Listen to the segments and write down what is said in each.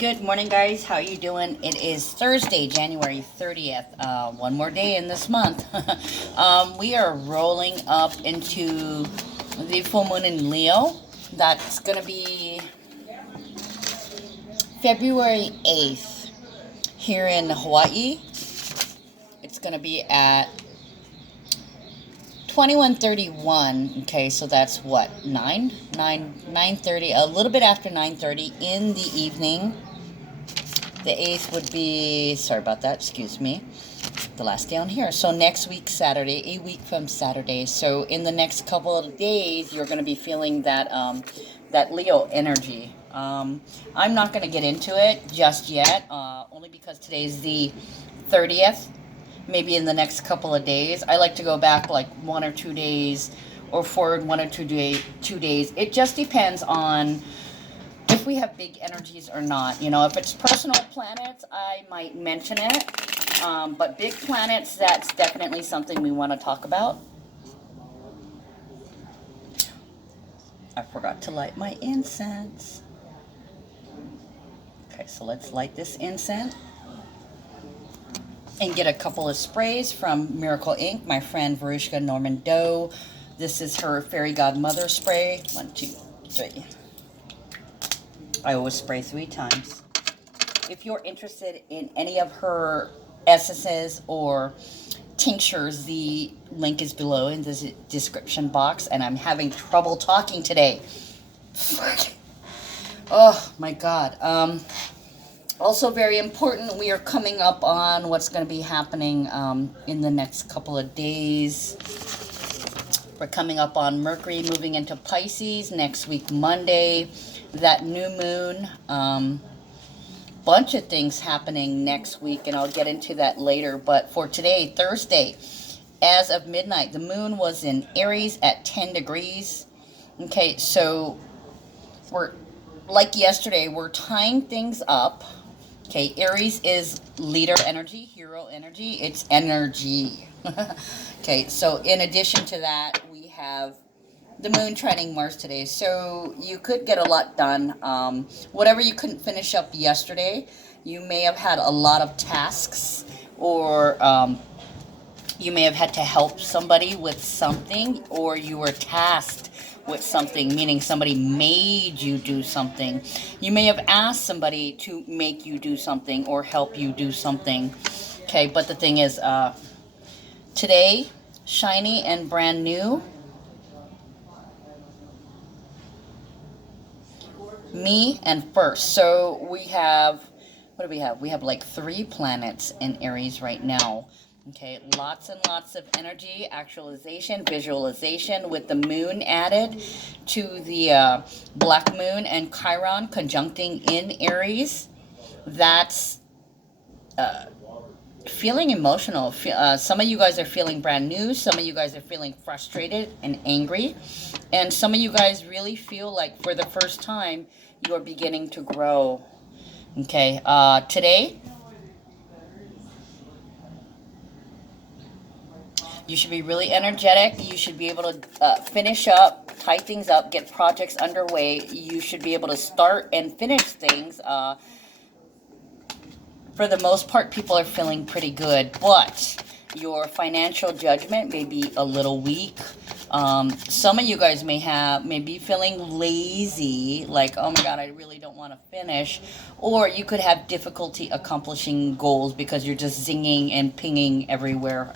Good morning, guys. How you doing? It is Thursday, January 30th. One more day in this month. We are rolling up into the full moon in Leo. That's going to be February 8th here in Hawaii. It's going to be at 21:31. Okay, so that's what, 9:30, a little bit after 9:30 in the evening. The 8th would be, sorry about that, excuse me, the last day on here. So next week, Saturday, a week from Saturday. So in the next couple of days, you're going to be feeling that that Leo energy. I'm not going to get into it just yet, only because today's the 30th. Maybe in the next couple of days. I like to go back like 1 or 2 days or forward 1 or 2 days. It just depends on if we have big energies or not. You know, if it's personal planets, I might mention it. But big planets, that's definitely something we want to talk about. I forgot to light my incense. Okay, so let's light this incense. And get a couple of sprays from Miracle Ink, my friend Verushka Norman Doe. This is her fairy godmother spray. 1, 2, 3. I always spray 3 times. If you're interested in any of her essences or tinctures, the link is below in the description box. And I'm having trouble talking today. Oh my God. Also very important, we are coming up on what's going to be happening in the next couple of days. We're coming up on Mercury moving into Pisces next week, Monday. That new moon. Bunch of things happening next week, and I'll get into that later. But for today, Thursday, as of midnight, the moon was in Aries at 10 degrees. Okay, so we're, like yesterday, we're tying things up. Okay, Aries is leader energy, hero energy. It's energy. Okay, so in addition to that, we have the moon trining Mars today. So you could get a lot done. Whatever you couldn't finish up yesterday, you may have had a lot of tasks, or you may have had to help somebody with something, or you were tasked with something, meaning somebody made you do something. You may have asked somebody to make you do something or help you do something. Okay, but the thing is, today, shiny and brand new. Me and first. So we have, what do we have? We have like 3 planets in Aries right now. Okay, lots and lots of energy, actualization, visualization, with the moon added to the black moon and Chiron conjuncting in Aries. That's feeling emotional. Some of you guys are feeling brand new. Some of you guys are feeling frustrated and angry. And some of you guys really feel like for the first time, you are beginning to grow. Okay, today, you should be really energetic. You should be able to finish up, tie things up, get projects underway. You should be able to start and finish things. For the most part, people are feeling pretty good, but your financial judgment may be a little weak. Some of you guys may be feeling lazy, like, oh my God, I really don't want to finish. Or you could have difficulty accomplishing goals because you're just zinging and pinging everywhere.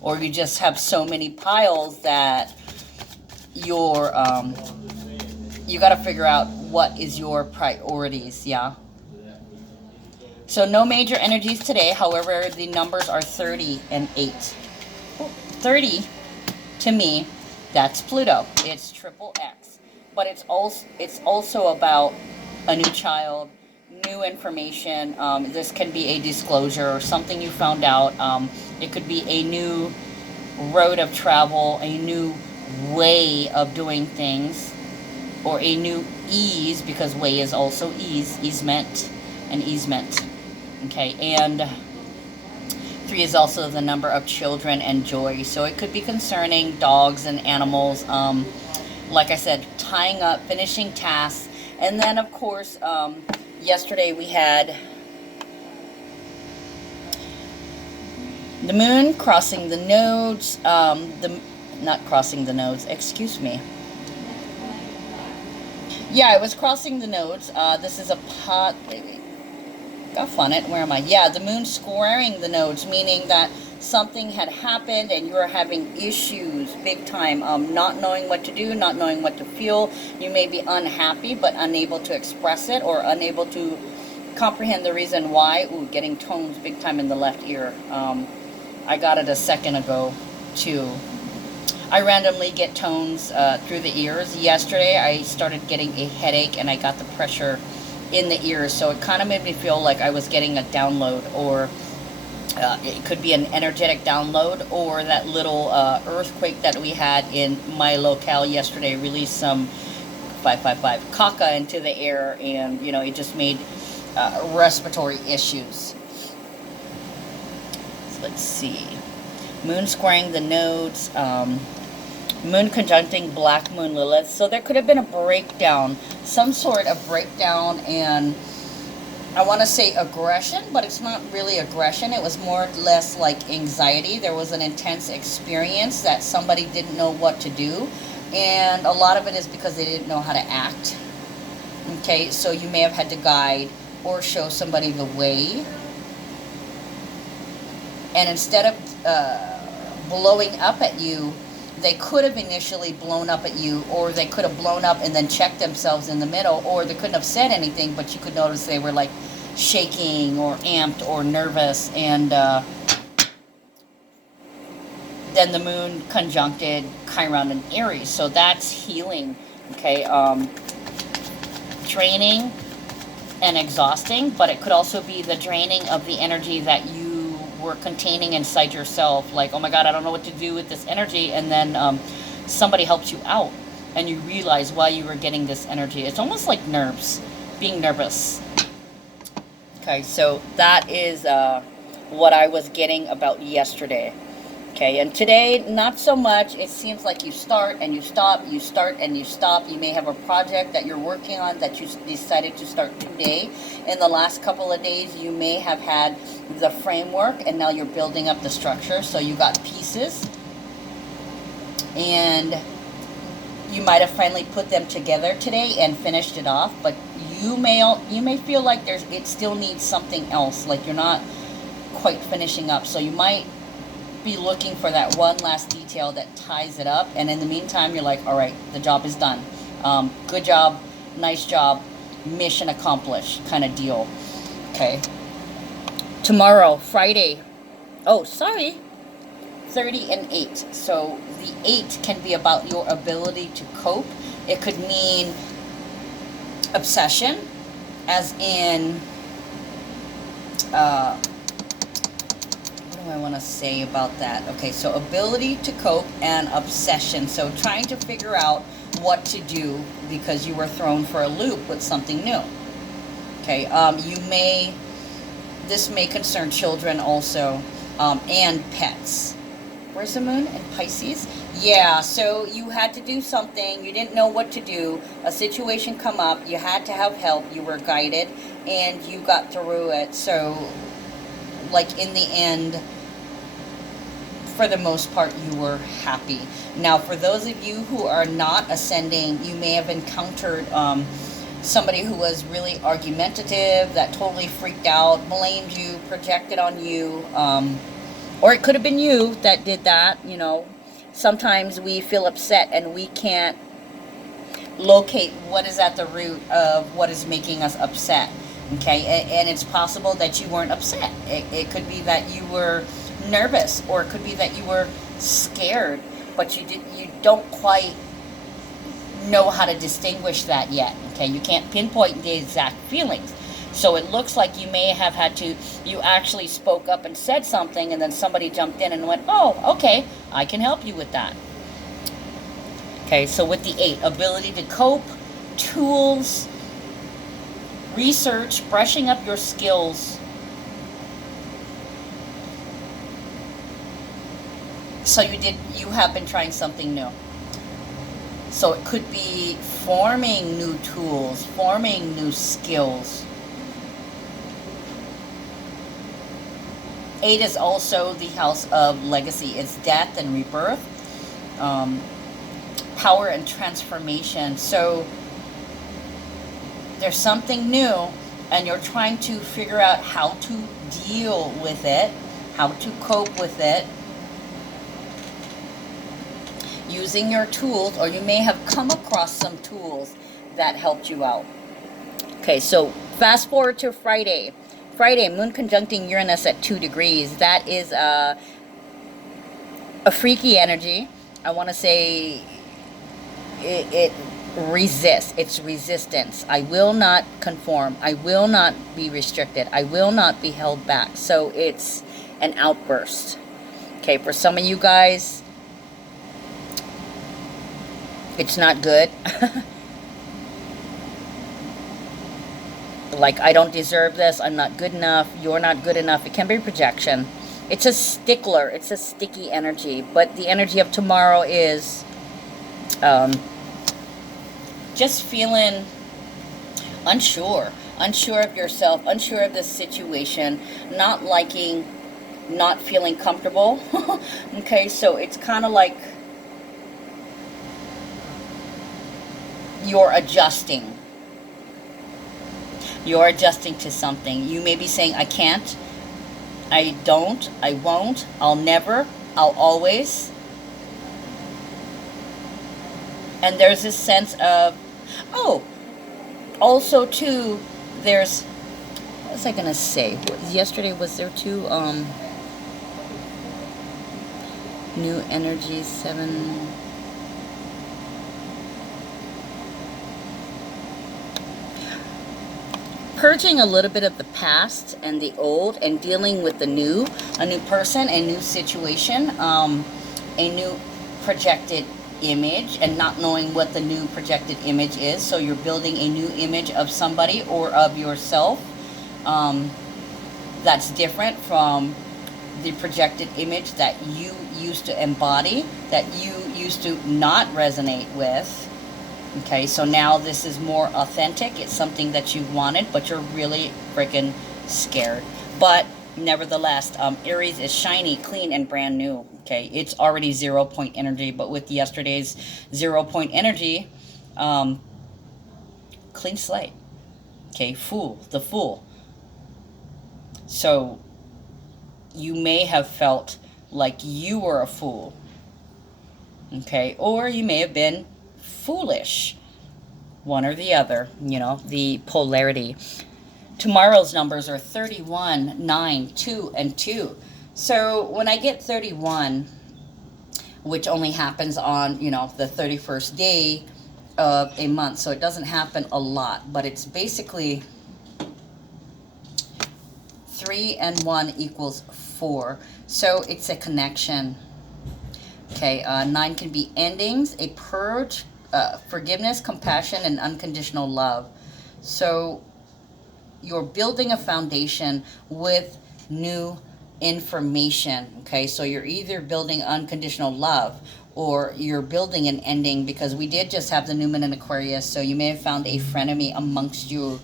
Or you just have so many piles that you got to figure out what is your priorities, yeah? So no major energies today. However, the numbers are 30 and 8. 30, to me, that's Pluto. It's triple X. But it's also about a new child, new information. This can be a disclosure or something you found out. It could be a new road of travel, a new way of doing things, or a new ease, because way is also easement, and easement. Okay, and 3 is also the number of children and joy. So it could be concerning dogs and animals. Like I said, tying up, finishing tasks. And then, of course, Yesterday we had the moon crossing the nodes, not crossing the nodes, excuse me. Yeah, it was crossing the nodes. This is a pot, off on it, where am I? Yeah, the moon squaring the nodes, meaning that something had happened and you're having issues big time, not knowing what to do, not knowing what to feel. You may be unhappy but unable to express it, or unable to comprehend the reason why. Ooh, getting tones big time in the left ear. I got it a second ago too. I randomly get tones through the ears. Yesterday I started getting a headache and I got the pressure in the ears, so it kind of made me feel like I was getting a download, or it could be an energetic download, or that little earthquake that we had in my locale yesterday released some 555 caca into the air, and you know, it just made respiratory issues. So let's see, moon squaring the nodes, moon conjuncting black moon Lilith. So there could have been a breakdown, some sort of breakdown, and I want to say aggression, but it's not really aggression. It was more or less like anxiety. There was an intense experience that somebody didn't know what to do, and a lot of it is because they didn't know how to act. Okay, so you may have had to guide or show somebody the way, and instead of blowing up at you, they could have initially blown up at you, or they could have blown up and then checked themselves in the middle, or they couldn't have said anything, but you could notice they were like shaking or amped or nervous, and then the moon conjuncted Chiron and Aries, so that's healing. Okay, draining and exhausting, but it could also be the draining of the energy that you were containing inside yourself, like, oh my god, I don't know what to do with this energy, and then somebody helped you out and you realize why you were getting this energy. It's almost like nerves, being nervous. Okay, so that is what I was getting about yesterday. Okay, and today, not so much. It seems like you start and you stop, you start and you stop. You may have a project that you're working on that you decided to start today. In the last couple of days, you may have had the framework and now you're building up the structure. So you got pieces and you might have finally put them together today and finished it off, but you may feel like it still needs something else, like you're not quite finishing up. So you might be looking for that one last detail that ties it up, and in the meantime you're like, all right, the job is done, good job, nice job, mission accomplished kind of deal. Okay, tomorrow, Friday, 30 and 8. So the 8 can be about your ability to cope. It could mean obsession, as in what do I want to say about that? Okay, so ability to cope and obsession. So trying to figure out what to do because you were thrown for a loop with something new. Okay, this may concern children also, and pets. Where's the moon? In Pisces? Yeah, so you had to do something, you didn't know what to do, a situation come up, you had to have help, you were guided, and you got through it. So, like, in the end, for the most part, you were happy. Now, for those of you who are not ascending, you may have encountered somebody who was really argumentative, that totally freaked out, blamed you, projected on you, or it could have been you that did that. You know, sometimes we feel upset and we can't locate what is at the root of what is making us upset. Okay, and it's possible that you weren't upset. It could be that you were nervous, or it could be that you were scared, but you don't quite know how to distinguish that yet. Okay, you can't pinpoint the exact feelings. So it looks like you may have had to, you actually spoke up and said something, and then somebody jumped in and went, oh, okay, I can help you with that. Okay, so with the 8, ability to cope, tools, research, brushing up your skills. So you have been trying something new. So it could be forming new tools, forming new skills. 8 is also the house of legacy. It's death and rebirth, power and transformation. So there's something new, and you're trying to figure out how to deal with it, how to cope with it, using your tools, or you may have come across some tools that helped you out. Okay, so fast forward to Friday. Friday, moon conjuncting Uranus at 2 degrees. That is a freaky energy. I want to say it resists. It's resistance. I will not conform. I will not be restricted. I will not be held back. So it's an outburst. Okay, for some of you guys, it's not good. Like, I don't deserve this, I'm not good enough, you're not good enough. It can be projection. It's a stickler, it's a sticky energy. But the energy of tomorrow is just feeling unsure of yourself, unsure of this situation, not liking, not feeling comfortable. Okay, so it's kind of like you're adjusting. You're adjusting to something. You may be saying, I can't, I don't, I won't, I'll never, I'll always. And there's this sense of, oh, also too, there's, what was I going to say? Yesterday, was there too, new energy, 7... purging a little bit of the past and the old and dealing with the new, a new person, a new situation, a new projected image, and not knowing what the new projected image is. So you're building a new image of somebody or of yourself that's different from the projected image that you used to embody, that you used to not resonate with. Okay, so now this is more authentic. It's something that you wanted, but you're really freaking scared. But nevertheless, Aries is shiny, clean, and brand new. Okay, it's already 0 point energy, but with yesterday's 0 point energy, clean slate. Okay, the fool. So you may have felt like you were a fool. Okay, or you may have been foolish, one or the other, you know, the polarity. Tomorrow's numbers are 31, 9, 2, and 2. So when I get 31, which only happens on, you know, the 31st day of a month, so it doesn't happen a lot, but it's basically 3 and 1 equals 4. So it's a connection. Okay, 9 can be endings, a purge, forgiveness, compassion, and unconditional love. So you're building a foundation with new information. Okay, so you're either building unconditional love or you're building an ending, because we did just have the new moon in Aquarius. So you may have found a frenemy amongst your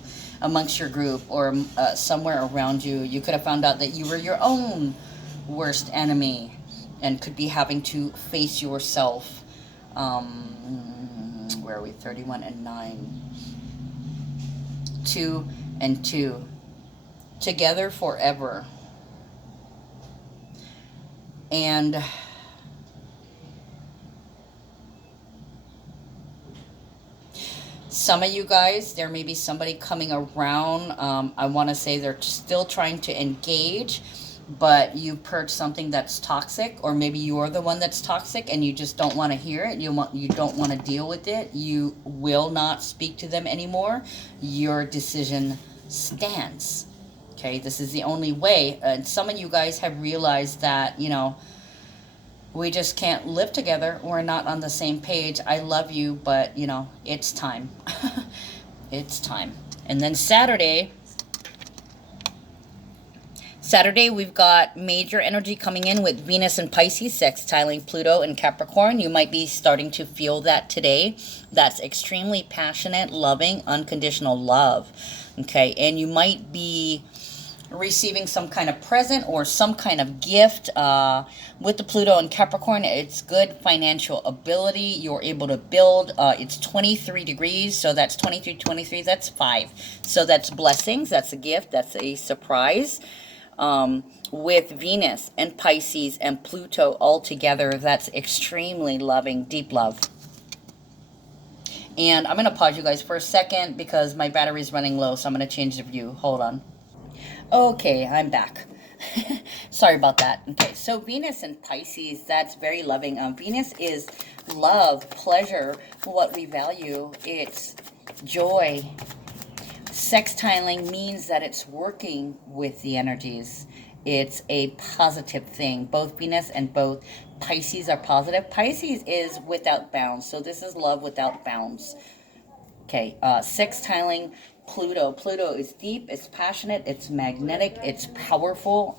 group, or somewhere around you. You could have found out that you were your own worst enemy and could be having to face yourself. Where are we? 31 and 9. 2 and 2. Together forever. And some of you guys, there may be somebody coming around. I want to say they're still trying to engage, but you purge something that's toxic, or maybe you're the one that's toxic and you just don't want to hear it. You don't want to deal with it. You will not speak to them anymore. Your decision stands. Okay, this is the only way. And some of you guys have realized that, you know, we just can't live together. We're not on the same page. I love you, but, you know, it's time. It's time. And then Saturday, we've got major energy coming in with Venus and Pisces, sextiling Pluto and Capricorn. You might be starting to feel that today. That's extremely passionate, loving, unconditional love. Okay, and you might be receiving some kind of present or some kind of gift. With the Pluto and Capricorn, it's good financial ability. You're able to build. It's 23 degrees, so that's 23, 23, that's 5. So that's blessings, that's a gift, that's a surprise. With Venus and Pisces and Pluto all together, that's extremely loving, deep love. And I'm going to pause you guys for a second because my battery is running low, so I'm going to change the view. Hold on. Okay, I'm back. Sorry about that. Okay, so Venus and Pisces, that's very loving. Venus is love, pleasure, what we value. It's joy. Sextiling means that it's working with the energies. It's a positive thing. Both Venus and both Pisces are positive. Pisces is without bounds, so this is love without bounds. Okay, sextiling Pluto. Pluto is deep, it's passionate, it's magnetic, it's powerful.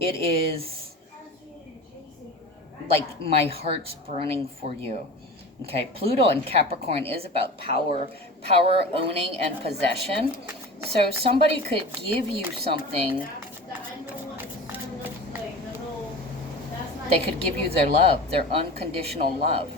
It is like my heart's burning for you. Okay, Pluto and Capricorn is about power, owning, and possession. So somebody could give you something. They could give you their love, their unconditional love.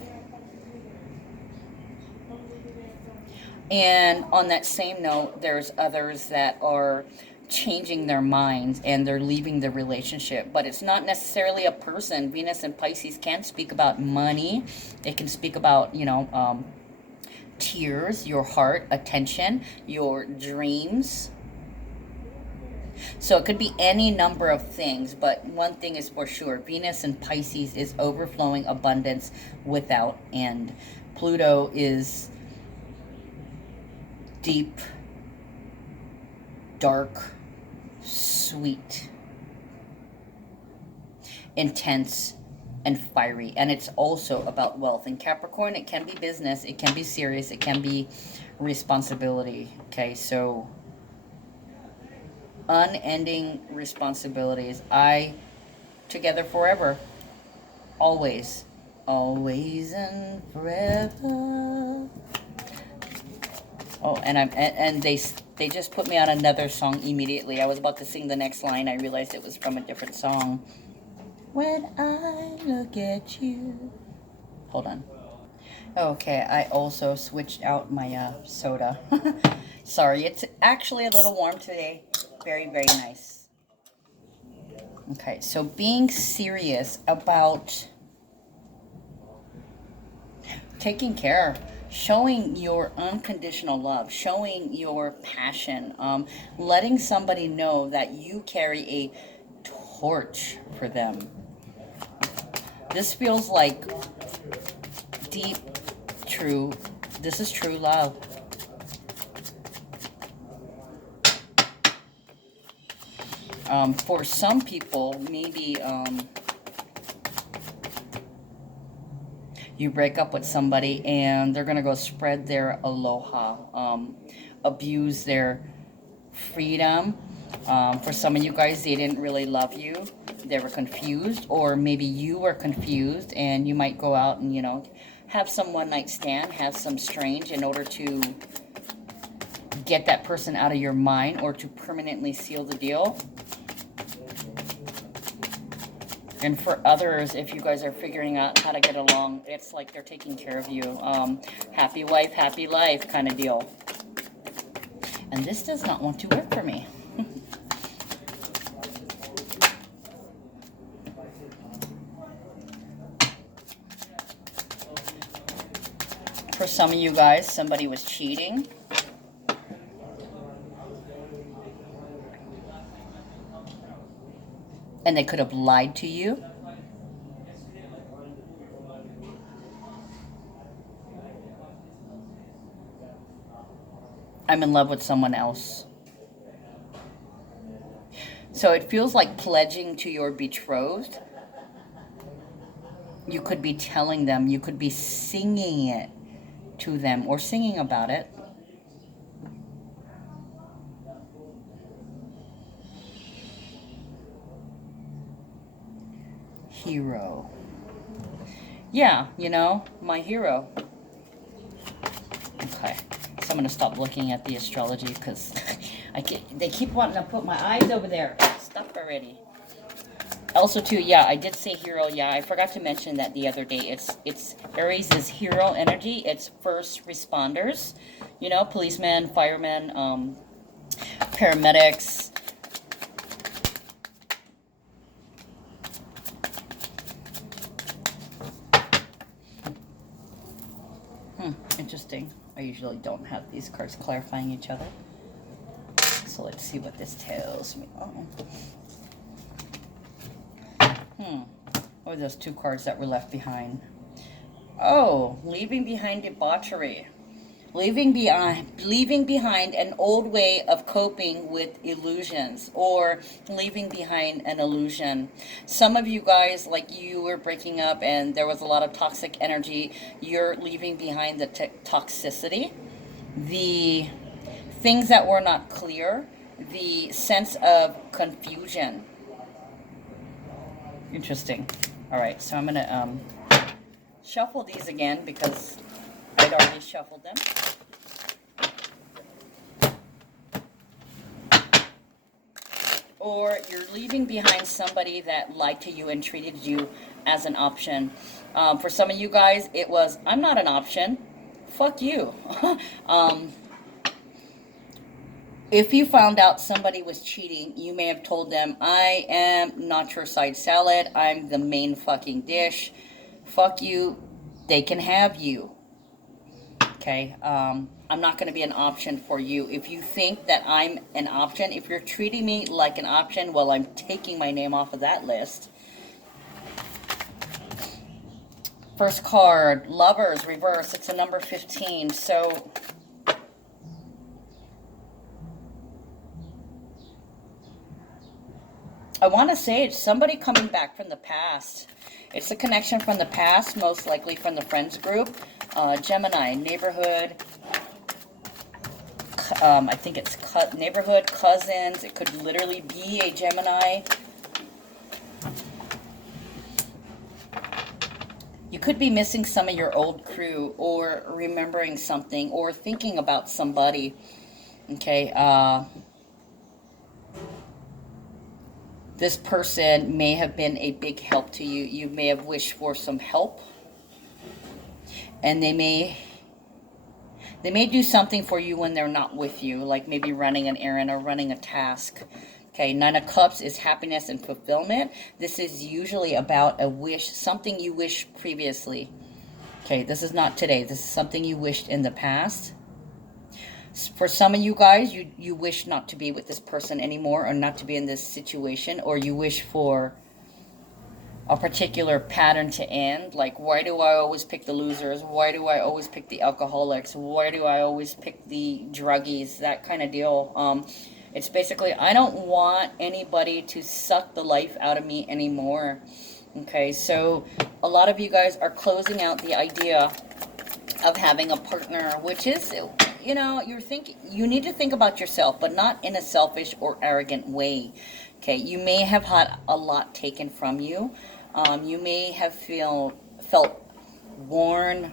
And on that same note, there's others that are changing their minds and they're leaving the relationship. But it's not necessarily a person. Venus and Pisces can speak about money. They can speak about, tears, your heart, attention, your dreams. So it could be any number of things, but one thing is for sure. Venus and Pisces is overflowing abundance without end. Pluto is deep, dark, sweet, intense, and fiery. And it's also about wealth. In Capricorn, it can be business, it can be serious, it can be responsibility. Okay, so unending responsibilities. Together forever. Always. Always and forever. Oh, and they just put me on another song immediately. I was about to sing the next line. I realized it was from a different song. When I look at you. Hold on. Okay, I also switched out my soda. Sorry, it's actually a little warm today. Very, very nice. Okay, so being serious about taking care, showing your unconditional love, showing your passion, letting somebody know that you carry a torch for them. This feels like deep, true, this is true love. For some people, maybe you break up with somebody and they're going to go spread their aloha, abuse their freedom. For some of you guys, they didn't really love you. They were confused, or maybe you were confused and you might go out and, have some one-night stand, have some strange in order to get that person out of your mind or to permanently seal the deal. And for others, if you guys are figuring out how to get along, it's like they're taking care of you. Happy wife, happy life kind of deal. And this does not want to work for me. For some of you guys, somebody was cheating. And they could have lied to you. I'm in love with someone else. So it feels like pledging to your betrothed. You could be telling them, you could be singing it to them or singing about it. Hero. Yeah, my hero. Okay, so I'm going to stop looking at the astrology because They keep wanting to put my eyes over there. Stop already. Also, too, yeah, I did say hero. Yeah, I forgot to mention that the other day. It's Aries is hero energy. It's first responders. You know, policemen, firemen, paramedics. Interesting. I usually don't have these cards clarifying each other. So let's see what this tells me. What are those two cards that were left behind? Oh, leaving behind debauchery. Leaving behind an old way of coping with illusions, or leaving behind an illusion. Some of you guys, like you were breaking up and there was a lot of toxic energy, you're leaving behind the toxicity, the things that were not clear, the sense of confusion. Interesting. All right, so I'm going to shuffle these again because I'd already shuffled them. Or you're leaving behind somebody that lied to you and treated you as an option. For some of you guys, it was, I'm not an option. Fuck you. If you found out somebody was cheating, you may have told them, I am not your side salad. I'm the main fucking dish. Fuck you. They can have you. Okay, I'm not going to be an option for you. If you think that I'm an option, if you're treating me like an option, well, I'm taking my name off of that list. First card, Lovers, reverse. It's a number 15. So I want to say it's somebody coming back from the past. It's a connection from the past, most likely from the friends group. Gemini, neighborhood. I think it's neighborhood, cousins. It could literally be a Gemini. You could be missing some of your old crew, or remembering something, or thinking about somebody. Okay, this person may have been a big help to you. You may have wished for some help. And they may do something for you when they're not with you, like maybe running an errand or running a task. Okay, Nine of Cups is happiness and fulfillment. This is usually about a wish, something you wished previously. Okay, this is not today. This is something you wished in the past. For some of you guys, you wish not to be with this person anymore, or not to be in this situation, or you wish for a particular pattern to end. Like, why do I always pick the losers? Why do I always pick the alcoholics? Why do I always pick the druggies? That kind of deal. It's basically, I don't want anybody to suck the life out of me anymore. Okay, so a lot of you guys are closing out the idea of having a partner, which is, you know, you need to think about yourself, but not in a selfish or arrogant way. Okay, you may have had a lot taken from you. You may have felt worn,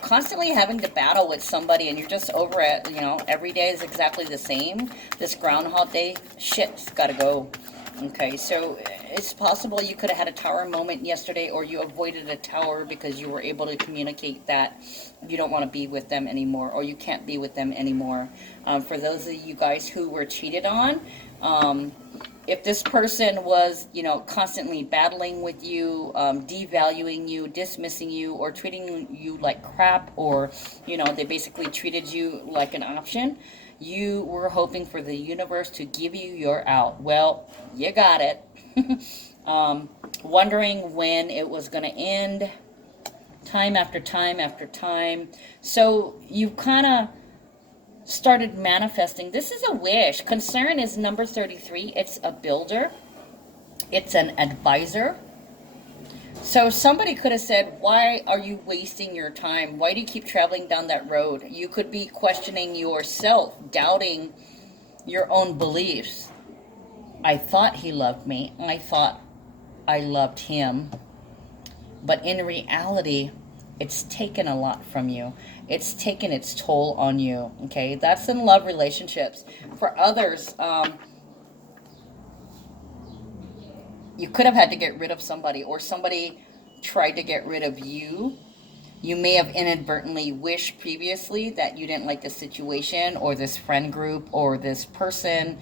constantly having to battle with somebody, and you're just over it. You know, every day is exactly the same. This Groundhog Day shit's got to go. Okay, so it's possible you could have had a tower moment yesterday, or you avoided a tower because you were able to communicate that you don't want to be with them anymore, or you can't be with them anymore. For those of you guys who were cheated on, if this person was, you know, constantly battling with you, devaluing you, dismissing you, or treating you like crap, or, you know, they basically treated you like an option, you were hoping for the universe to give you your out. Well, you got it. Wondering when it was going to end, time after time after time. So you kind of started manifesting. This is a wish. Concern is number 33. It's a builder. It's an advisor. So somebody could have said, why are you wasting your time? Why do you keep traveling down that road? You could be questioning yourself, doubting your own beliefs. I thought he loved me. I thought I loved him. But in reality, It's taken a lot from you. It's taken its toll on you. Okay, that's in love relationships. For others, you could have had to get rid of somebody, or somebody tried to get rid of you. You may have inadvertently wished previously that you didn't like the situation, or this friend group, or this person,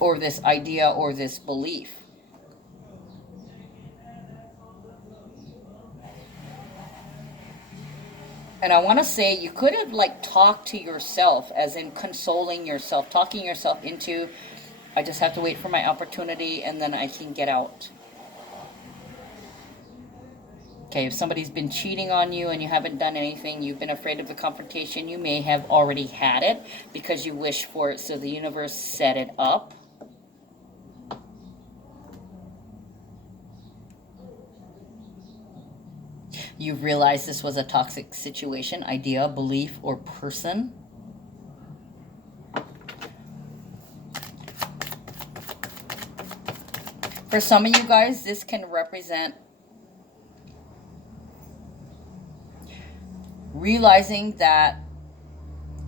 or this idea, or this belief. And I want to say you could have like talked to yourself, as in consoling yourself, talking yourself into, I just have to wait for my opportunity and then I can get out. Okay, if somebody's been cheating on you and you haven't done anything, you've been afraid of the confrontation, you may have already had it because you wished for it, so the universe set it up. You've realized this was a toxic situation, idea, belief, or person. For some of you guys, this can represent realizing that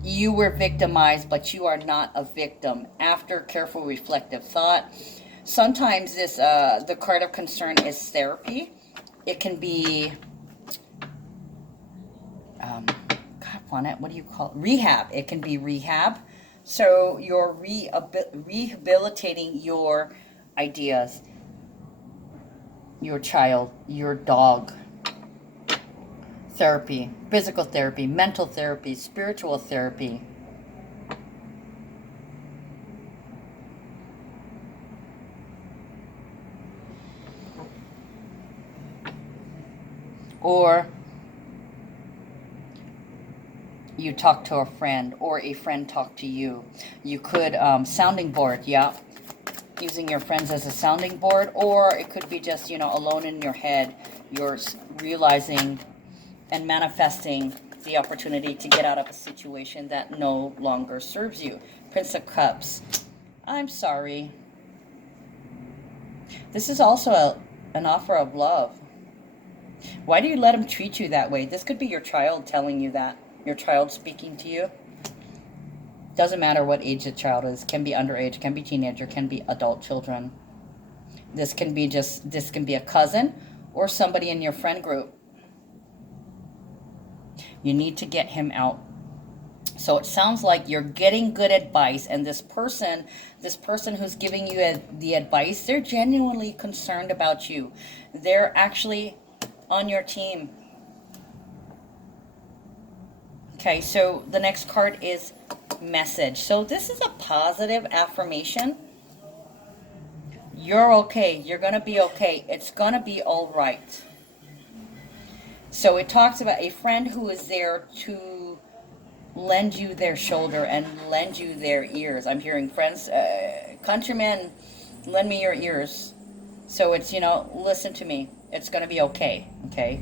you were victimized, but you are not a victim. After careful reflective thought, sometimes this the card of concern is therapy. It can be what do you call it? Rehab. It can be rehab. So you're rehabilitating your ideas, your child, your dog. Therapy, physical therapy, mental therapy, spiritual therapy. Or you talk to a friend, or a friend talk to you. You could, sounding board, yeah. Using your friends as a sounding board, or it could be just, alone in your head. You're realizing and manifesting the opportunity to get out of a situation that no longer serves you. Prince of Cups. I'm sorry. This is also an offer of love. Why do you let him treat you that way? This could be your child telling you that. Your child speaking to you. Doesn't matter what age the child is. Can be underage, can be teenager, can be adult children. This can be a cousin or somebody in your friend group. You need to get him out. So it sounds like you're getting good advice, and this person who's giving you the advice, they're genuinely concerned about you. They're actually on your team. Okay, so the next card is message. So this is a positive affirmation. You're okay. You're going to be okay. It's going to be all right. So it talks about a friend who is there to lend you their shoulder and lend you their ears. I'm hearing friends, countrymen, lend me your ears. So it's, listen to me. It's going to be okay. Okay.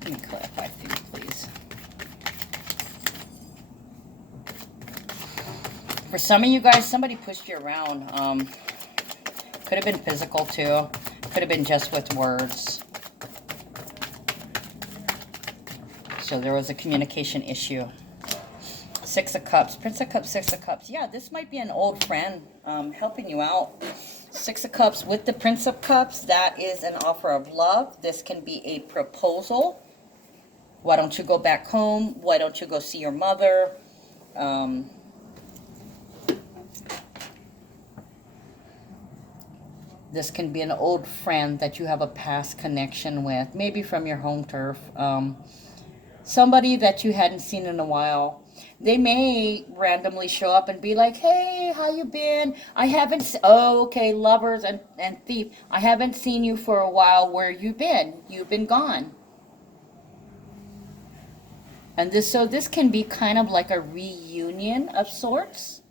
Let me clarify for you, please. For some of you guys, somebody pushed you around. Could have been physical too. Could have been just with words. So there was a communication issue. Six of Cups. Prince of Cups, Six of Cups. Yeah, this might be an old friend helping you out. Six of Cups with the Prince of Cups. That is an offer of love. This can be a proposal. Why don't you go back home? Why don't you go see your mother? This can be an old friend that you have a past connection with, maybe from your home turf. Somebody that you hadn't seen in a while. They may randomly show up and be like, hey, how you been? I haven't, oh, okay, lovers and thief. I haven't seen you for a while. Where you been? You've been gone. And this can be kind of like a reunion of sorts.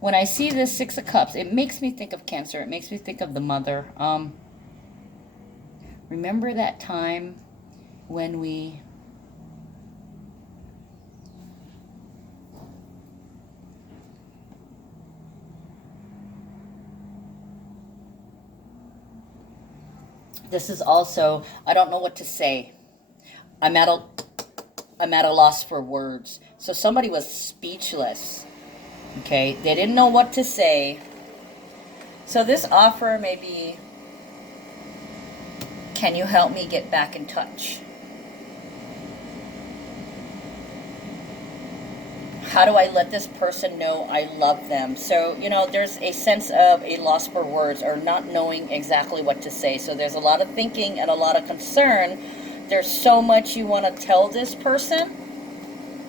when I see this Six of Cups, it makes me think of Cancer. It makes me think of the mother. Remember that time when we... This is also, I don't know what to say. I'm at a loss for words. So somebody was speechless. Okay, they didn't know what to say. So this offer may be, can you help me get back in touch? How do I let this person know I love them? So, you know, there's a sense of a loss for words or not knowing exactly what to say. So there's a lot of thinking and a lot of concern. There's so much you want to tell this person,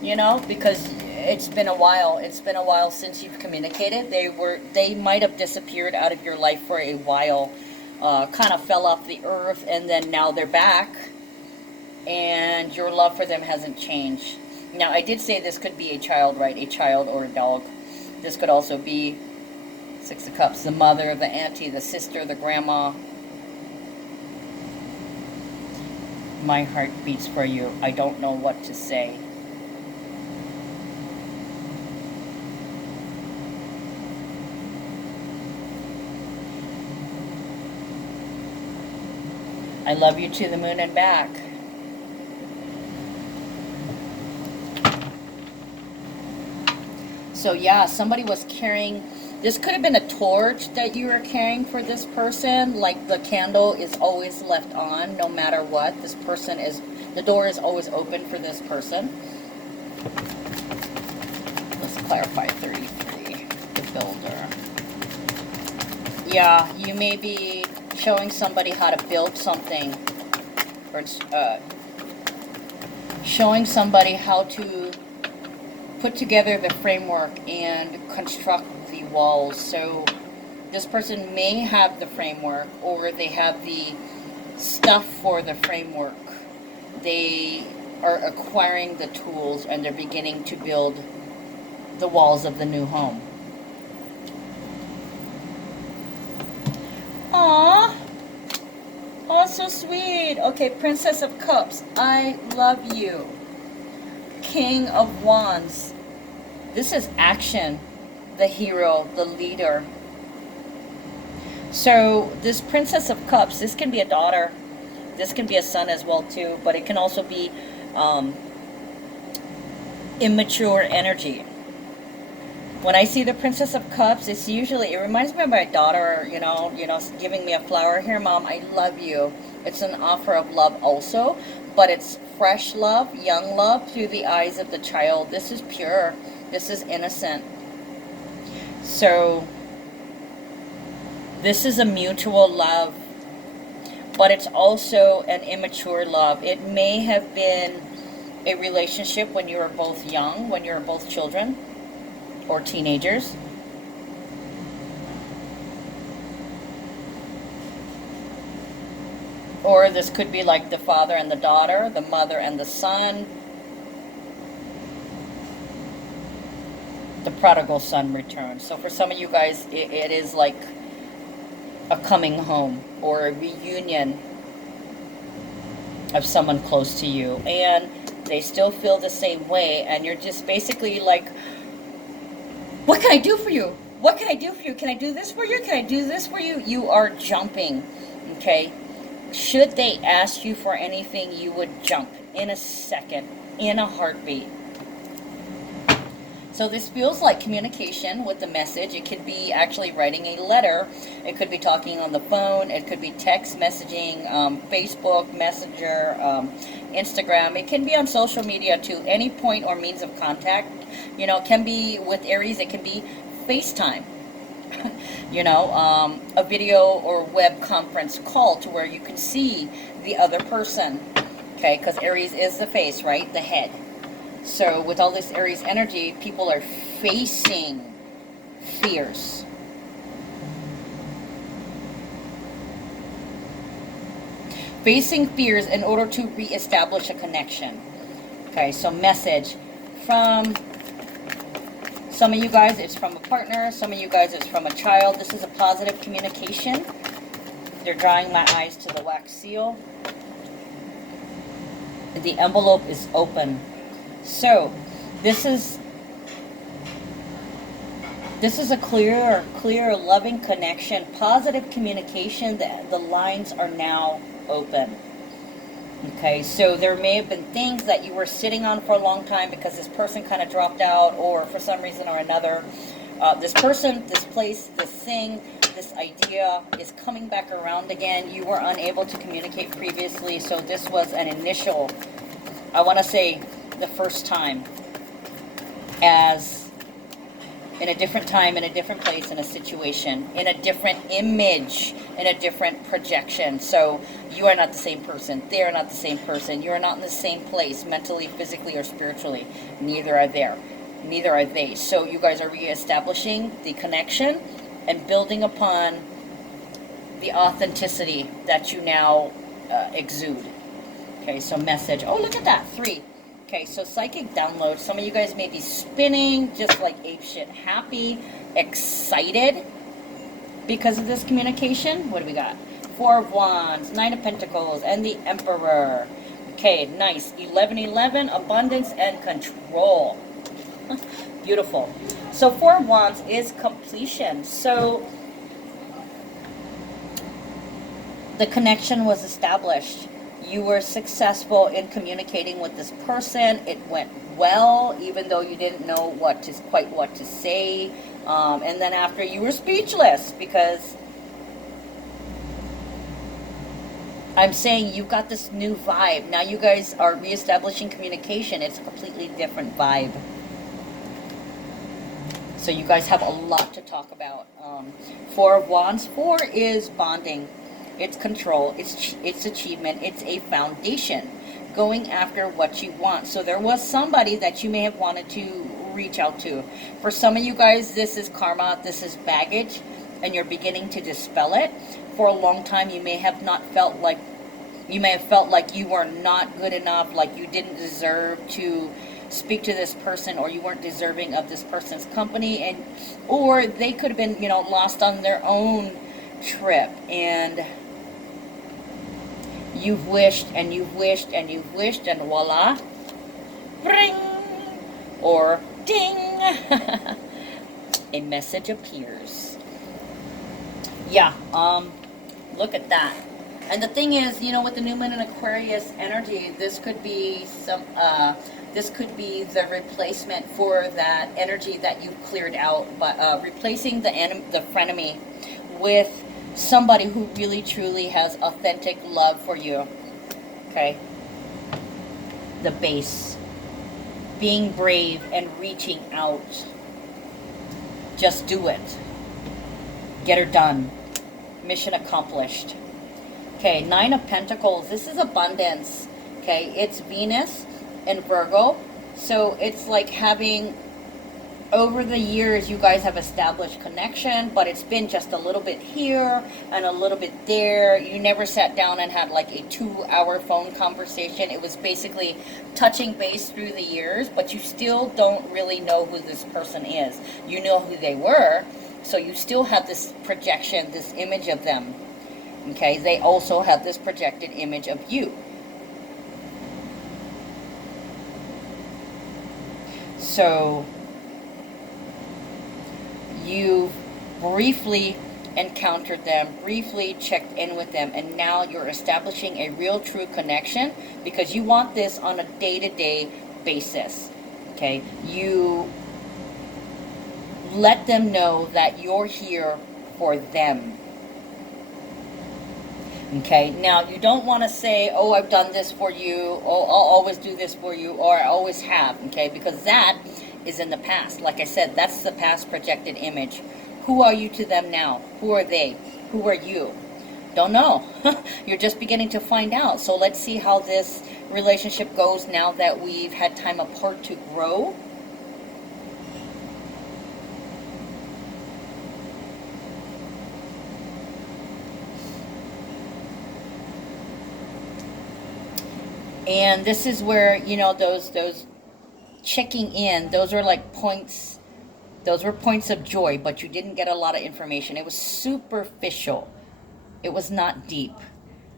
you know, because it's been a while. It's been a while since you've communicated. They might have disappeared out of your life for a while, kind of fell off the earth, and then now they're back, and your love for them hasn't changed. Now, I did say this could be a child, right? A child or a dog. This could also be Six of Cups, the mother, the auntie, the sister, the grandma. My heart beats for you. I don't know what to say. I love you to the moon and back. So yeah, somebody was carrying, this could have been a torch that you were carrying for this person. Like the candle is always left on no matter what. This person is, the door is always open for this person. Let's clarify 33, the builder. Yeah, you may be showing somebody how to build something, or showing somebody how to put together the framework and construct the walls. So this person may have the framework, or they have the stuff for the framework. They are acquiring the tools and they're beginning to build the walls of the new home. Aww. Oh, so sweet. Okay, Princess of Cups. I love you. King of Wands. This is action. The hero, the leader. So this Princess of Cups, this can be a daughter. This can be a son as well too, but it can also be immature energy. When I see the Princess of Cups, it's usually, it reminds me of my daughter, you know, giving me a flower. Here, Mom, I love you. It's an offer of love also, but it's fresh love, young love through the eyes of the child. This is pure. This is innocent. So this is a mutual love, but it's also an immature love. It may have been a relationship when you were both young, when you were both children or teenagers. Or this could be like the father and the daughter, the mother and the son, the prodigal son returns. So for some of you guys, it is like a coming home or a reunion of someone close to you. And they still feel the same way. And you're just basically like, what can I do for you? What can I do for you? Can I do this for you? Can I do this for you? You are jumping, okay? Should they ask you for anything, you would jump in a second, in a heartbeat. So this feels like communication with the message. It could be actually writing a letter. It could be talking on the phone. It could be text messaging, Facebook, Messenger, Instagram. It can be on social media too. Any point or means of contact. You know, it can be with Aries. It can be FaceTime. You know, a video or web conference call to where you can see the other person. Okay, because Aries is the face, right? The head. So with all this Aries energy, people are facing fears. Facing fears in order to reestablish a connection. Okay, so message from Some of you guys, it's from a partner. Some of you guys, it's from a child. This is a positive communication. They're drawing my eyes to the wax seal. The envelope is open. So, this is a clear, loving connection, positive communication. The lines are now open. Okay, so there may have been things that you were sitting on for a long time because this person kind of dropped out, or for some reason or another, this person, this place, this thing, this idea is coming back around again. You were unable to communicate previously, so this was an initial, I want to say the first time, as in a different time, in a different place, in a situation, in a different image, in a different projection. So you are not the same person. They are not the same person. You are not in the same place, mentally, physically, or spiritually. Neither are there. Neither are they. So you guys are reestablishing the connection and building upon the authenticity that you now exude. Okay, so message. Oh, look at that. 3. Okay, so psychic download. Some of you guys may be spinning, just like apeshit happy, excited because of this communication. What do we got? 4 of Wands, 9 of Pentacles, and the Emperor. Okay, nice. 11-11, abundance and control. Beautiful. So 4 of Wands is completion. So the connection was established. You were successful in communicating with this person. It went well, even though you didn't know quite what to say. And then after, you were speechless because I'm saying you got this new vibe. Now you guys are reestablishing communication. It's a completely different vibe. So you guys have a lot to talk about. 4 of Wands. 4 is bonding. It's control, it's achievement, it's a foundation, going after what you want. So there was somebody that you may have wanted to reach out to. For some of you guys, this is karma, this is baggage, and you're beginning to dispel it. For a long time, you may have felt like you were not good enough, like you didn't deserve to speak to this person, or you weren't deserving of this person's company, or they could have been, lost on their own trip, and you've wished and you've wished and you've wished, and voila, bring, or ding, a message appears. Yeah, look at that. And the thing is, with the new moon in Aquarius energy, this could be the replacement for that energy that you've cleared out, but replacing the frenemy with somebody who really truly has authentic love for you. Okay, the base, being brave and reaching out. Just do it. Get her done. Mission accomplished. Okay, 9 of Pentacles. This is abundance. Okay, it's Venus and Virgo. So it's like having, over the years, you guys have established connection, but it's been just a little bit here and a little bit there. You never sat down and had like a 2-hour phone conversation. It was basically touching base through the years, but you still don't really know who this person is. You know who they were, so you still have this projection, this image of them. Okay, they also have this projected image of you. So you briefly encountered them, briefly checked in with them, and now you're establishing a real true connection because you want this on a day-to-day basis. Okay, you let them know that you're here for them. Okay, now you don't want to say, oh, I've done this for you, oh, I'll always do this for you, or I always have, okay, because that is in the past. Like I said, that's the past projected image. Who are you to them now? Who are they? Who are you? Don't know. You're just beginning to find out. So let's see how this relationship goes now that we've had time apart to grow. And this is where, those checking in, those are like points Those were points of joy, but you didn't get a lot of information. It was superficial. It was not deep.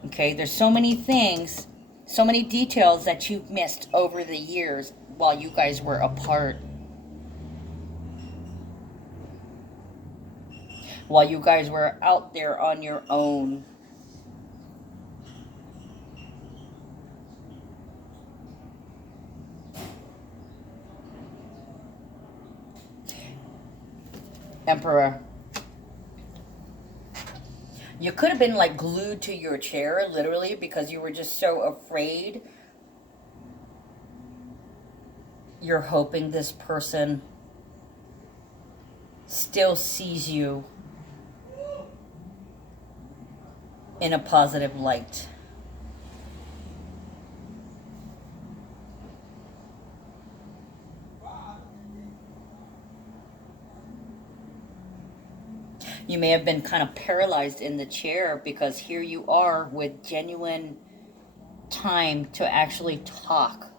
Okay, there's so many things, so many details that you've missed over the years while you guys were apart. While you guys were out there on your own. Emperor. You could have been like glued to your chair, literally, because you were just so afraid. You're hoping this person still sees you in a positive light. You may have been kind of paralyzed in the chair because here you are with genuine time to actually talk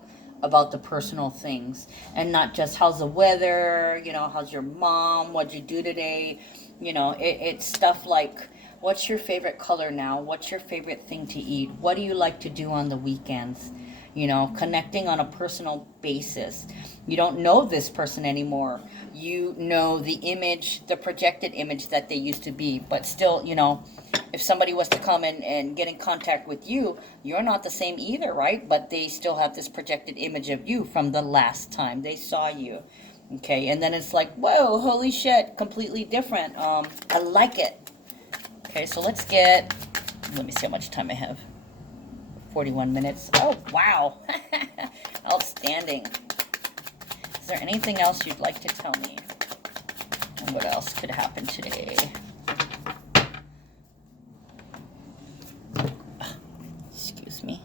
about the personal things and not just how's the weather, you know, how's your mom, what'd you do today, you know, it's stuff like what's your favorite color now, what's your favorite thing to eat, what do you like to do on the weekends, you know, connecting on a personal basis. You don't know this person anymore. You know the image, the projected image that they used to be, but still, you know, if somebody was to come and get in contact with you, you're not the same either, right? But they still have this projected image of you from the last time they saw you. Okay, and then it's like, whoa, holy shit, completely different. I like it. Okay, so let's get, let me see how much time I have. 41 minutes. Oh, wow. Outstanding. Is there anything else you'd like to tell me? And what else could happen today? Excuse me.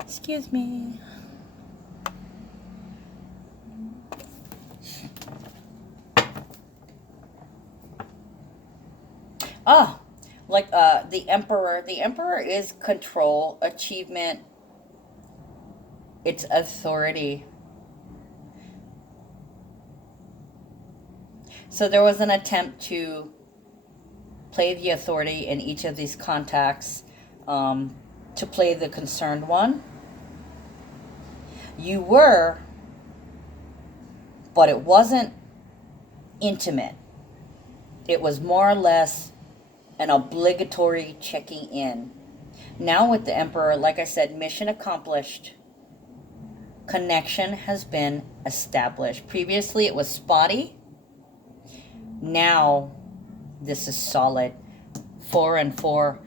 Excuse me. Ah, like the Emperor. The Emperor is control, achievement. It's authority. So there was an attempt to play the authority in each of these contacts, to play the concerned one. You were, but it wasn't intimate. It was more or less an obligatory checking in. Now with the Emperor, like I said, mission accomplished. Connection has been established. Previously it was spotty. Now this is solid. 4 and 4.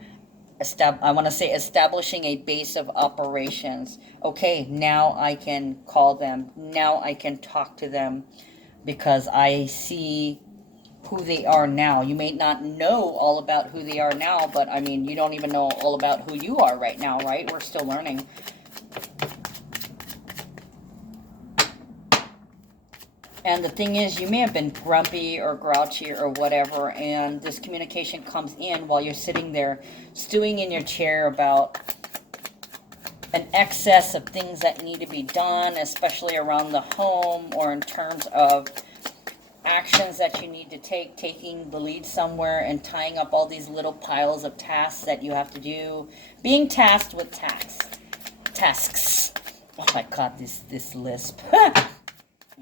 I want to say establishing a base of operations. Okay, now I can call them. Now I can talk to them because I see who they are now. You may not know all about who they are now, but I mean, you don't even know all about who you are right now, right? We're still learning. And the thing is, you may have been grumpy or grouchy or whatever, and this communication comes in while you're sitting there stewing in your chair about an excess of things that need to be done, especially around the home or in terms of actions that you need to take, taking the lead somewhere and tying up all these little piles of tasks that you have to do, being tasked with tasks. Oh my God, this lisp.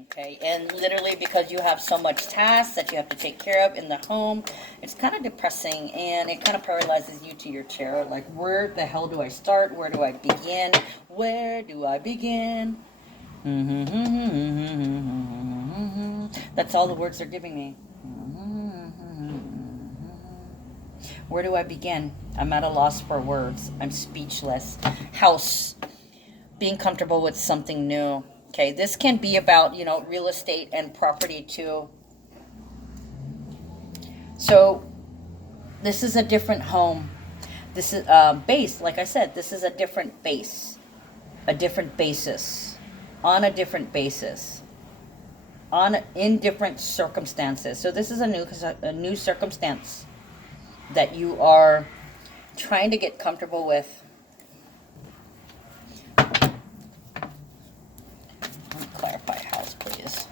Okay, and literally because you have so much tasks that you have to take care of in the home, it's kind of depressing and it kind of paralyzes you to your chair. Like, where the hell do I start? Where do I begin? Where do I begin? That's all the words they're giving me. Where do I begin? I'm at a loss for words. I'm speechless. House. Being comfortable with something new. Okay, this can be about, you know, real estate and property too. So this is a different home. This is base, like I said, this is a different base, a different basis, on a different basis, in different circumstances. So this is a new circumstance that you are trying to get comfortable with. Clarify house, please.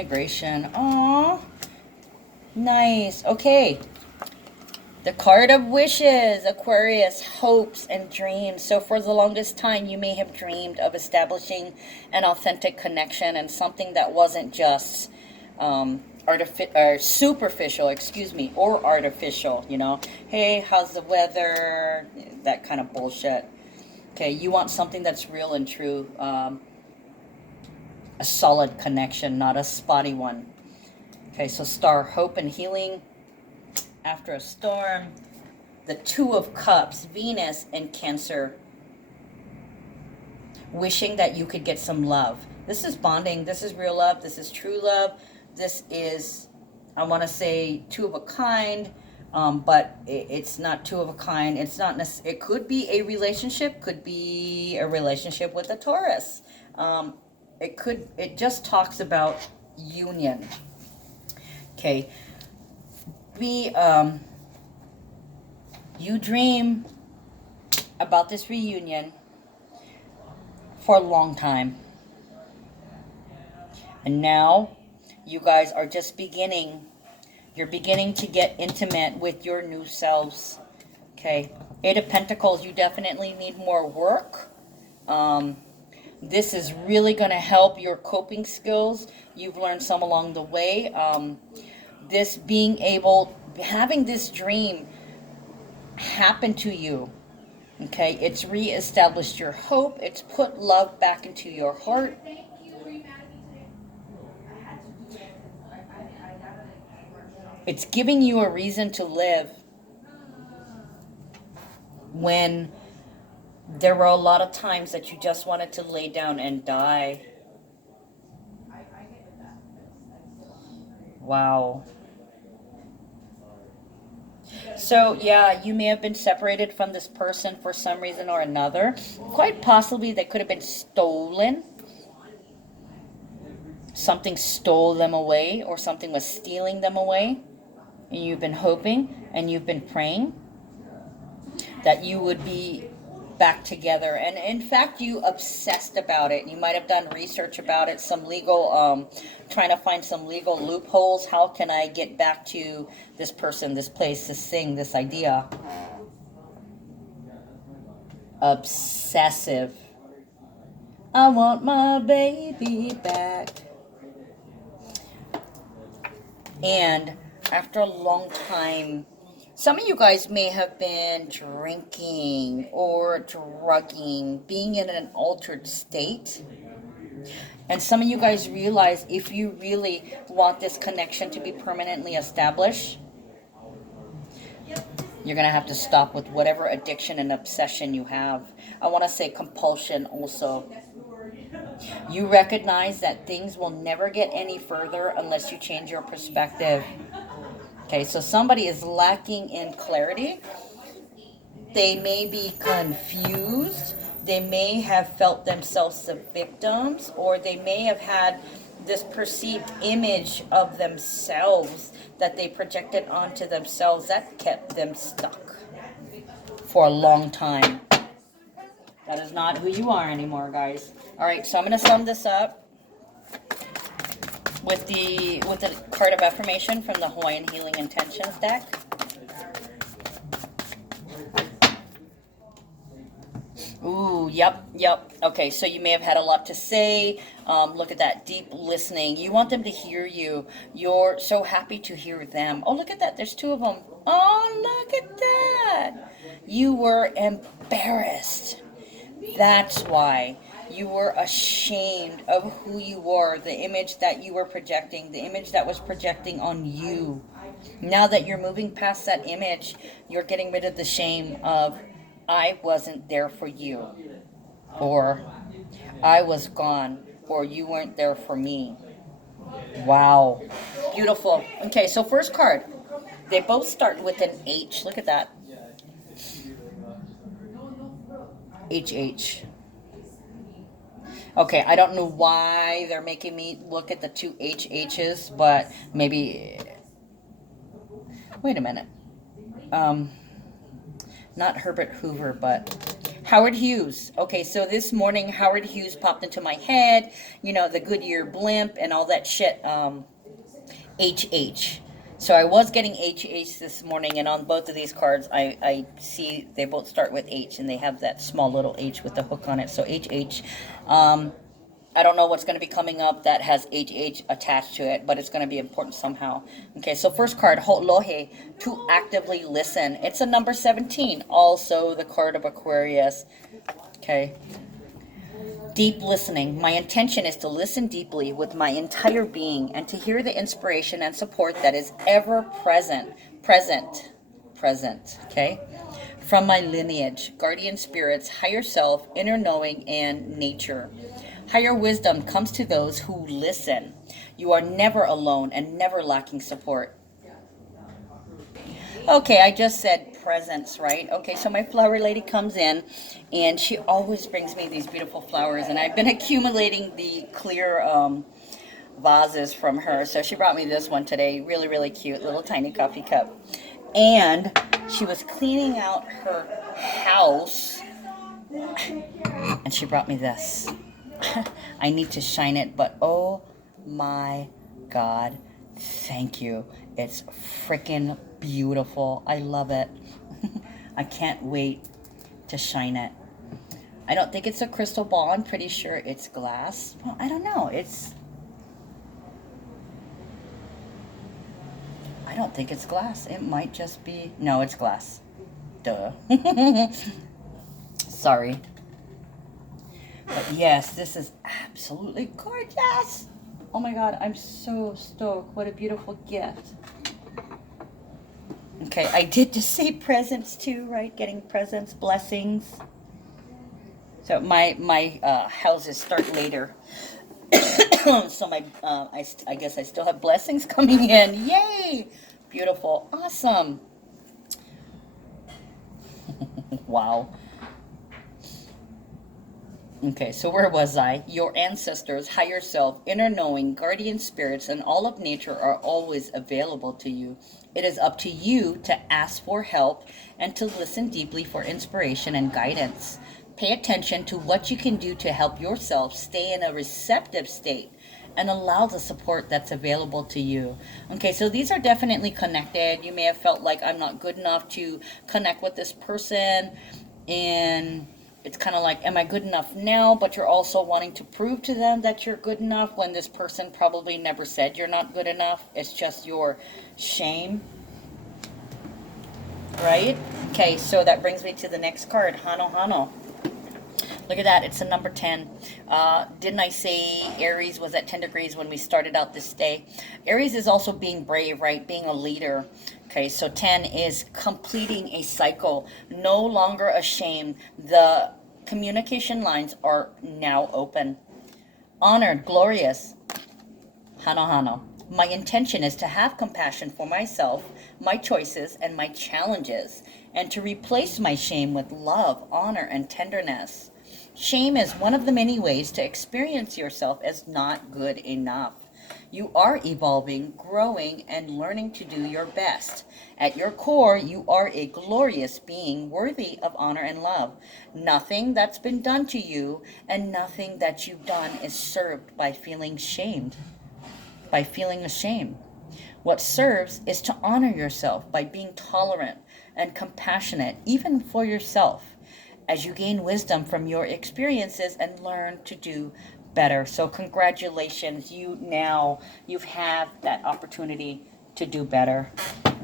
integration. Aww. Nice. Okay. The card of wishes, Aquarius, hopes and dreams. So for the longest time, you may have dreamed of establishing an authentic connection and something that wasn't just superficial, excuse me, or artificial, you know. Hey, how's the weather? That kind of bullshit. Okay, you want something that's real and true. A solid connection, not a spotty one. Okay, so star, hope and healing after a storm. The Two of Cups, Venus and Cancer. Wishing that you could get some love. This is bonding. This is real love. This is true love. This is, I want to say, two of a kind, but it's not two of a kind. It's not. It could be a relationship. Could be a relationship with a Taurus. It just talks about union. Okay. You dream about this reunion for a long time. And now you guys are just beginning. You're beginning to get intimate with your new selves. Okay. Eight of Pentacles, you definitely need more work. This is really going to help your coping skills. You've learned some along the way. This having this dream happen to you. Okay, it's reestablished your hope. It's put love back into your heart. It's giving you a reason to live when there were a lot of times that you just wanted to lay down and die. Wow. So, yeah, you may have been separated from this person for some reason or another. Quite possibly they could have been stolen. Something stole them away, or something was stealing them away. And you've been hoping and you've been praying that you would be back together. And in fact, you obsessed about it. You might have done research about it, some legal, trying to find some legal loopholes. How can I get back to this person, this place, this thing, this idea? Obsessive. I want my baby back. And after a long time, some of you guys may have been drinking or drugging, being in an altered state. And some of you guys realize if you really want this connection to be permanently established, you're going to have to stop with whatever addiction and obsession you have. I want to say compulsion also. You recognize that things will never get any further unless you change your perspective. Okay, so somebody is lacking in clarity. They may be confused. They may have felt themselves the victims, or they may have had this perceived image of themselves that they projected onto themselves that kept them stuck for a long time. That is not who you are anymore, guys. All right, so I'm going to sum this up with the card of affirmation from the Hawaiian Healing Intentions deck. Ooh, yep. Okay, so you may have had a lot to say. Look at that, deep listening. You want them to hear you. You're so happy to hear them. Oh, look at that. There's two of them. Oh, look at that. You were embarrassed. That's why. You were ashamed of who you were, the image that you were projecting, the image that was projecting on you. Now that you're moving past that image, you're getting rid of the shame of, I wasn't there for you, or I was gone, or you weren't there for me. Wow. Beautiful. Okay, so first card. They both start with an H. Look at that. HH. Okay, I don't know why they're making me look at the two HHs, but maybe... Wait a minute. Not Herbert Hoover, but Howard Hughes. Okay, so this morning Howard Hughes popped into my head. You know, the Goodyear blimp and all that shit. HH. So I was getting HH this morning, and on both of these cards, I see they both start with H, and they have that small little H with the hook on it. So HH. I don't know what's going to be coming up that has HH attached to it, but it's going to be important somehow. Okay, so first card, Ho'lohe, to actively listen. It's a number 17, also the card of Aquarius. Okay. Deep listening. My intention is to listen deeply with my entire being and to hear the inspiration and support that is ever present. Present. Okay? From my lineage, guardian spirits, higher self, inner knowing, and nature. Higher wisdom comes to those who listen. You are never alone and never lacking support. Okay, I just said presents, right? Okay, so my flower lady comes in, and she always brings me these beautiful flowers, and I've been accumulating the clear vases from her. So she brought me this one today, really, really cute, little tiny coffee cup. And she was cleaning out her house, and she brought me this. I need to shine it, but oh my God, thank you. It's freaking beautiful. I love it. I can't wait to shine it. I don't think it's a crystal ball. I'm pretty sure it's glass. Well, I don't know. I don't think it's glass. It might just be... No, it's glass. Duh. Sorry. But yes, this is absolutely gorgeous. Oh my God, I'm so stoked. What a beautiful gift. Okay, I did just say presents too, right? Getting presents, blessings. So my houses start later. So I guess I still have blessings coming in. Yay! Beautiful. Awesome. Wow. Okay, so where was I? Your ancestors, higher self, inner knowing, guardian spirits, and all of nature are always available to you. It is up to you to ask for help and to listen deeply for inspiration and guidance. Pay attention to what you can do to help yourself stay in a receptive state and allow the support that's available to you. Okay, so these are definitely connected. You may have felt like I'm not good enough to connect with this person, and it's kind of like, am I good enough now? But you're also wanting to prove to them that you're good enough when this person probably never said you're not good enough. It's just your shame, right? Okay, so that brings me to the next card, Hano Hano. Look at that, it's a number 10. Didn't I say Aries was at 10 degrees when we started out this day? Aries is also being brave, right? Being a leader. Okay, so 10 is completing a cycle, no longer ashamed. The communication lines are now open. Honored, glorious. Hano Hano. My intention is to have compassion for myself, my choices, and my challenges, and to replace my shame with love, honor, and tenderness. Shame is one of the many ways to experience yourself as not good enough. You are evolving, growing, and learning to do your best. At your core, you are a glorious being worthy of honor and love. Nothing that's been done to you and nothing that you've done is served by feeling ashamed. What serves is to honor yourself by being tolerant and compassionate, even for yourself, as you gain wisdom from your experiences and learn to do better. So congratulations, you've had that opportunity to do better.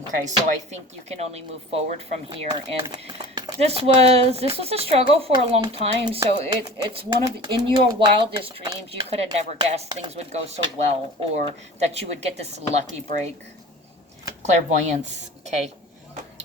Okay, so I think you can only move forward from here. And this was a struggle for a long time. So it's one of, in your wildest dreams, you could have never guessed things would go so well, or that you would get this lucky break. Clairvoyance. Okay.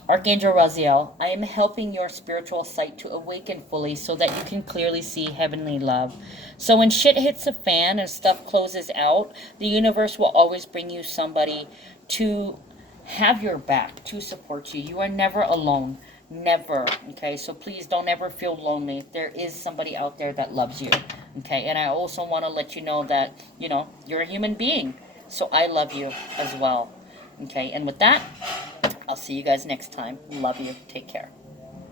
Archangel Raziel, I am helping your spiritual sight to awaken fully so that you can clearly see heavenly love. So when shit hits the fan and stuff closes out, the universe will always bring you somebody to have your back, to support you. You are never alone. Never. Okay, so please don't ever feel lonely. There is somebody out there that loves you. Okay, and I also want to let you know that, you're a human being. So I love you as well. Okay, and with that, I'll see you guys next time. Love you. Take care.